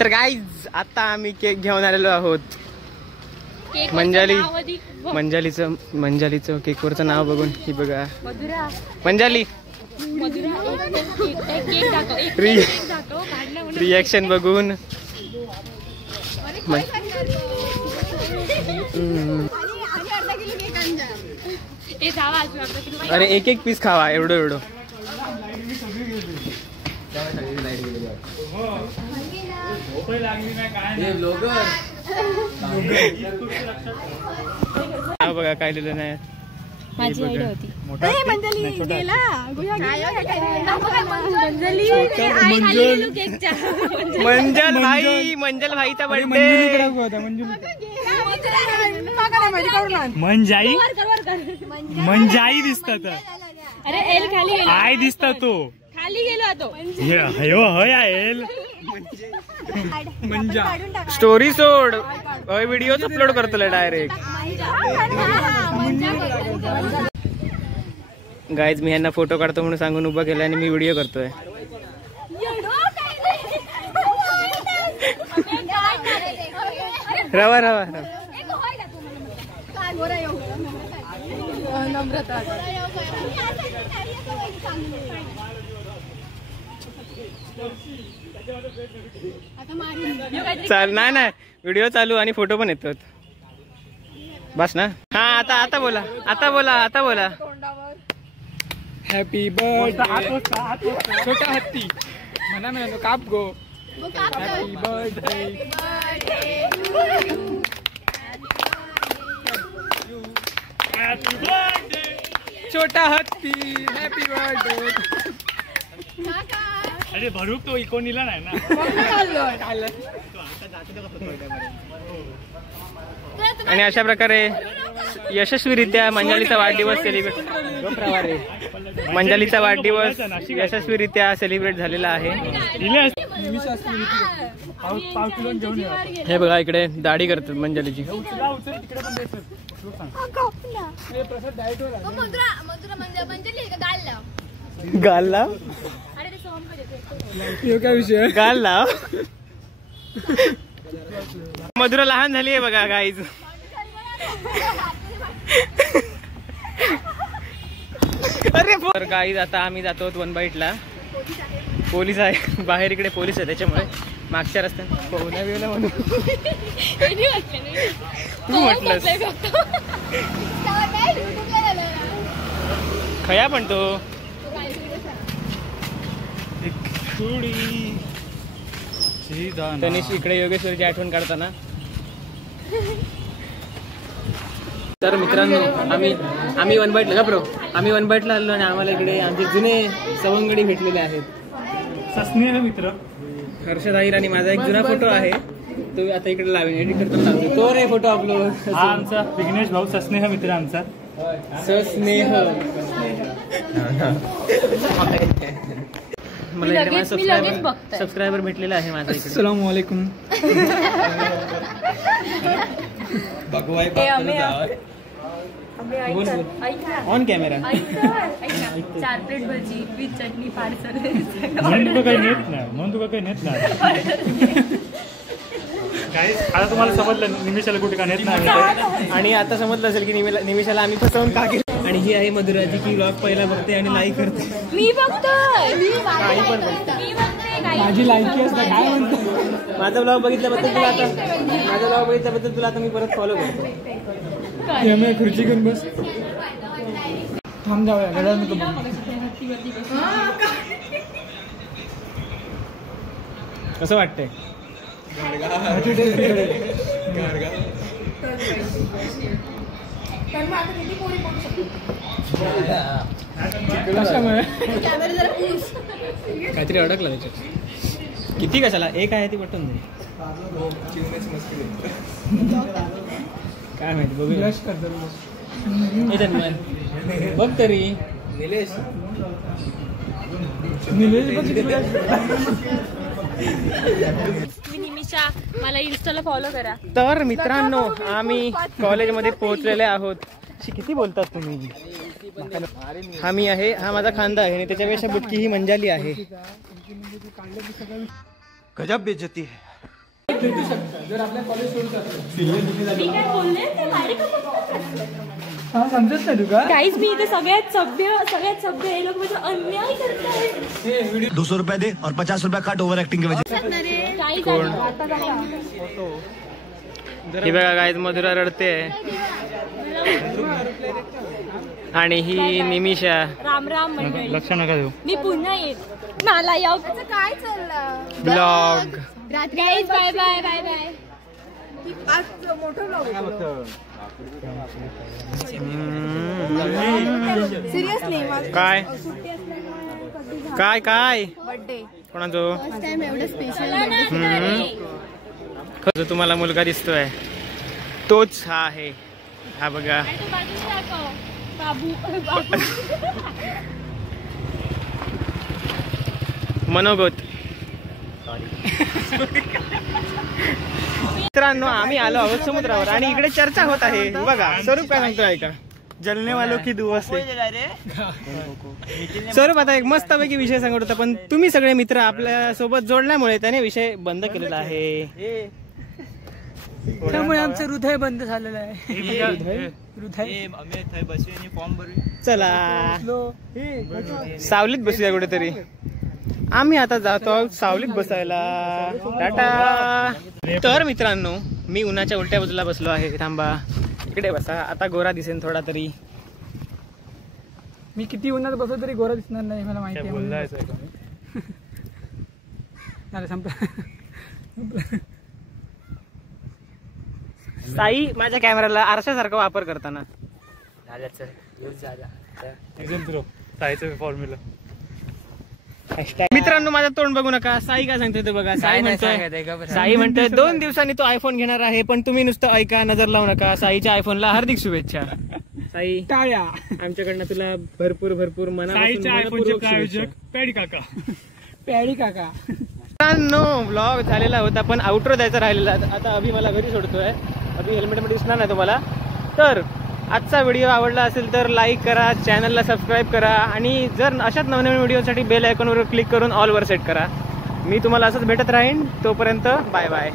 तर गाईज आता आम्ही केक घेऊन आलेलो आहोत. मंजालीचं केकवरचं नाव बघून ही बघा मंजाली रिॲक्शन बघून अरे एक एक पीस खावा एवढं एवढं. बघा काय लिहिलं नाही. माझी आयडिया होती. मंजल भाईचा बर्थडे. मंजाई दिसतात. अरे एल खाली आय दिसता तो खाली गेलो तो. एल स्टोरी सोड व्हिडिओ अपलोड करतोय डायरेक्ट. गाईज मी यांना फोटो काढतो म्हणून सांगून उभा केला आणि मी व्हिडिओ करतोय. रवा रवा चाल नाही व्हिडिओ चालू आणि फोटो पण येतात बस ना. हा आता बोला. हॅपी बर्थडे छोटा हत्ती म्हणा काप गो. हॅपी बर्थडे छोटा हत्ती हॅपी बर्थडे. अरे भरूक तो इकोनीला नाही ना. आणि अशा प्रकारे यशस्वीरित्या मंजालीचा वाढदिवस यशस्वीरित्या सेलिब्रेट झालेला आहे. हे बघा इकडे दाढी करतात मंजालीची. गाल लाव काय विषय. गाल लाव. मधुरा लहान झाली आहे बघा गाईज. अरे गाईज आता आम्ही जातो 1 बाईटला. पोलीस आहे बाहेर इकडे पोलीस आहे त्याच्यामुळे मागच्या रस्त्याने पोहण्या बिवण्या म्हणून तू म्हटलंस खया पण तो तनिष इकडे योगेश्वरीची आठवण काढताना. तर मित्रांनो आम्ही 1 बाईटला आम्ही 1 बाईटला आलो आणि आम्हाला इकडे आमचे जुने सवंगडी भेटलेले आहेत. सस्नेह मित्र हर्षद आईर आणि माझा एक जुना फोटो आहे तो आता इकडे लावेन एडिट करताना लावतो. तो रे फोटो अपलोड. हा आमचा विघ्नेश भाऊ सस्नेह मित्र आमचा. सस्नेह मला सबस्क्रायबर भेटलेला आहे माझा इकडे. अस्सलाम वालेकुम. On camera. 4 plate bhaji with chutney parcel. म्हणून तुका काही नेत नाही. आता तुम्हाला समजलं निमिषाला कुठे का नेत नाही. आणि आता समजलं असेल की निमिषाला आम्ही फसवून का केलं. आणि ही आहे मधुराजी की व्लॉग पहिला बघते आणि लाईक करते. मी बघतोय माझी लायकी असते काय म्हणतो. माझा ब्लॉग बघितल्याबद्दल तुला आता मी परत फॉलो करतो. खुर्ची घेऊन बस. थांब जाऊया घड्याळ नको. कसं वाटतंय. काहीतरी अडकला त्याच्यात. किती कशाला एक आहे ती बटन काय माहिती बघूया. बघ तरी निलेश निमिषा मला इन्स्टाला फॉलो करा. तर मित्रांनो आम्ही कॉलेजमध्ये पोहोचलेले आहोत. किती बोलतात तुम्ही. हा मी आहे हा माझा खांदा आहे आणि त्याच्यापेक्षा बुटकी ही मंजाली आहे. गजब बेइज्जती है. भेटू शकता जर आपल्या कॉलेज सोडत असेल. मी काय बोलले ते direct हा समजत नाही तुका. गाईज मी इथे सगळ्यात सभ्य हे लोक म्हणजे अन्याय करतायत. 200 रुपए दे और 50 रुपए काट ओवर एक्टिंग की वजह ही बघा गाईज मधुरा रडते आणि ही निमिषा. राम राम मंडळी. लक्ष नका देऊ. मी पुन्हा येत मला यावचं काय चाललं. Blog guys bye bye bye bye. काय काय काय बर्थडे कोणाचो फर्स्ट टाइम एवढं स्पेशल. खरं तुम्हाला मुलगा दिसतोय तोच हा आहे. हा बघा बाबू मनोगत. मित्रांनो आम्ही आलो आहोत समुद्रावर आणि इकडे चर्चा होत आहे. बघा स्वरूप काय सांगतोय ऐका. जलने वालो की दुआ से. स्वरूप आता एक मस्त पैकी विषय सांगत होता पण तुम्ही सगळे मित्र आपल्या सोबत जोडल्यामुळे त्याने विषय बंद केलेला आहे. त्यामुळे आमचं हृदय बंद झालेलं आहे. हृदय चला सावलीत बसूया कुठेतरी. आम्ही आता जातो आहोत सावलीत बसायला. टाटा. तर मित्रांनो मी उन्हाच्या उलट्या बाजूला बसलो आहे. थांबा इकडे बसा. आता गोरा दिसेल थोडा तरी. मी किती उन्हात बसलो तरी गोरा दिसणार नाही मला माहिती आहे. साई माझ्या कॅमेराला आरशासारखा वापर करताना. फॉर्म्युला. मित्रांनो माझं तोंड बघू नका. साई काय सांगतोय ते बघा. साई म्हणतोय 2 दिवसांनी तो आयफोन घेणार आहे पण तुम्ही नुसतं ऐका नजर लावू नका. साईच्या आयफोनला हार्दिक शुभेच्छा. साई टाळ्या आमच्याकडनं तुला भरपूर भरपूर पॅडी काका. पॅडी काका. मित्रांनो ब्लॉग झालेला होता पण आउटरो द्यायचा राहिलेला. आता अभि मला घरी सोडतोय. अभि हेल्मेटमध्ये दिसणार नाही तुम्हाला. तर आजचा व्हिडिओ आवडला असेल तर लाईक करा, चॅनलला सबस्क्राईब करा आणि जर अशाच नवनवीन व्हिडिओसाठी बेल आयकॉनवर क्लिक करून ऑलवर सेट करा. मी तुम्हाला असंच भेटत राहीन. तोपर्यंत बाय बाय.